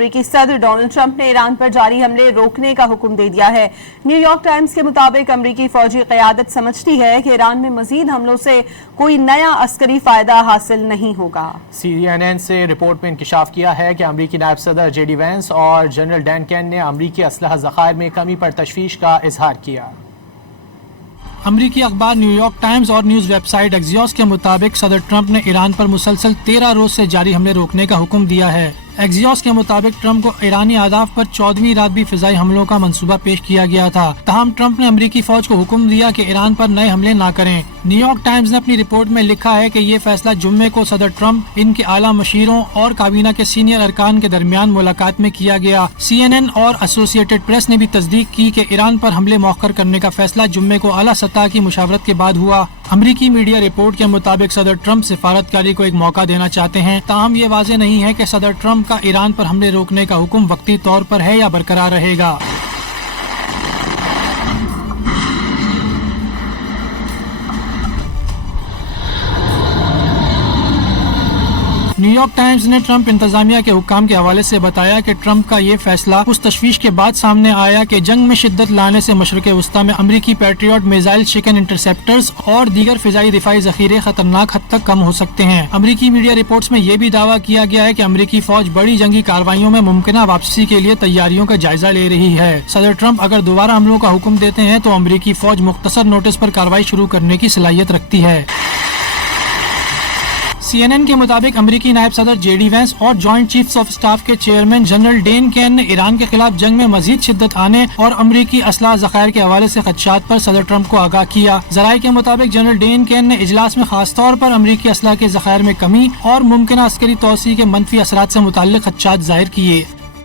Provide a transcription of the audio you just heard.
امریکی صدر Donald Trump نے ایران پر جاری حملے روکنے کا حکم دے دیا ہے۔ نیو یارک ٹائمز کے مطابق امریکی فوجی قیادت سمجھتی ہے کہ ایران میں مزید حملوں سے کوئی نیا عسکری فائدہ حاصل نہیں ہوگا۔ CNN سے رپورٹ میں انکشاف کیا ہے کہ امریکی نائب صدر جے ڈی وینس اور جنرل ڈین کین نے امریکی اسلحہ ذخائر میں کمی پر تشویش کا اظہار کیا۔ امریکی اخبار نیو یارک ٹائمز اور نیوز ویب سائٹ ایکزیوس کے مطابق صدر ٹرمپ نے ایران پر مسلسل 13 روز سے جاری حملے روکنے کا حکم دیا ہے۔ ایکزیوس کے مطابق ٹرمپ کو ایرانی اہداف پر 14ویں رات بھی فضائی حملوں کا منصوبہ پیش کیا گیا تھا، تاہم ٹرمپ نے امریکی فوج کو حکم دیا کہ ایران پر نئے حملے نہ کریں۔ نیو یارک ٹائمز نے اپنی رپورٹ میں لکھا ہے کہ یہ فیصلہ جمعے کو صدر ٹرمپ، ان کے اعلیٰ مشیروں اور کابینہ کے سینئر ارکان کے درمیان ملاقات میں کیا گیا۔ CNN اور ایسوسیٹڈ پریس نے بھی تصدیق کی کہ ایران پر حملے مؤخر کرنے کا فیصلہ جمعے کو اعلیٰ سطح کی مشاورت کے بعد ہوا۔ امریکی میڈیا رپورٹ کے مطابق صدر ٹرمپ سفارتکاری کو ایک موقع دینا چاہتے ہیں، تاہم یہ واضح نہیں ہے کہ صدر ٹرمپ کا ایران پر حملے روکنے کا حکم وقتی طور پر ہے یا برقرار رہے گا۔ نیو یارک ٹائمز نے ٹرمپ انتظامیہ کے حکام کے حوالے سے بتایا کہ ٹرمپ کا یہ فیصلہ اس تشویش کے بعد سامنے آیا کہ جنگ میں شدت لانے سے مشرق وسطی میں امریکی پیٹریوٹ میزائل شکن انٹرسیپٹرز اور دیگر فضائی دفاعی ذخیرے خطرناک حد تک کم ہو سکتے ہیں۔ امریکی میڈیا رپورٹس میں یہ بھی دعویٰ کیا گیا ہے کہ امریکی فوج بڑی جنگی کارروائیوں میں ممکنہ واپسی کے لیے تیاریوں کا جائزہ لے رہی ہے۔ صدر ٹرمپ اگر دوبارہ حملوں کا حکم دیتے ہیں تو امریکی فوج مختصر نوٹس پر کارروائی شروع کرنے کی صلاحیت رکھتی ہے۔ CNN کے مطابق امریکی نائب صدر جے ڈی وینس اور جوائنٹ چیفز آف اسٹاف کے چیئرمین جنرل ڈین کین نے ایران کے خلاف جنگ میں مزید شدت آنے اور امریکی اسلحہ ذخائر کے حوالے سے خدشات پر صدر ٹرمپ کو آگاہ کیا۔ ذرائع کے مطابق جنرل ڈین کین نے اجلاس میں خاص طور پر امریکی اسلحہ کے ذخائر میں کمی اور ممکنہ عسکری توسیع کے منفی اثرات سے متعلق خدشات ظاہر کیے۔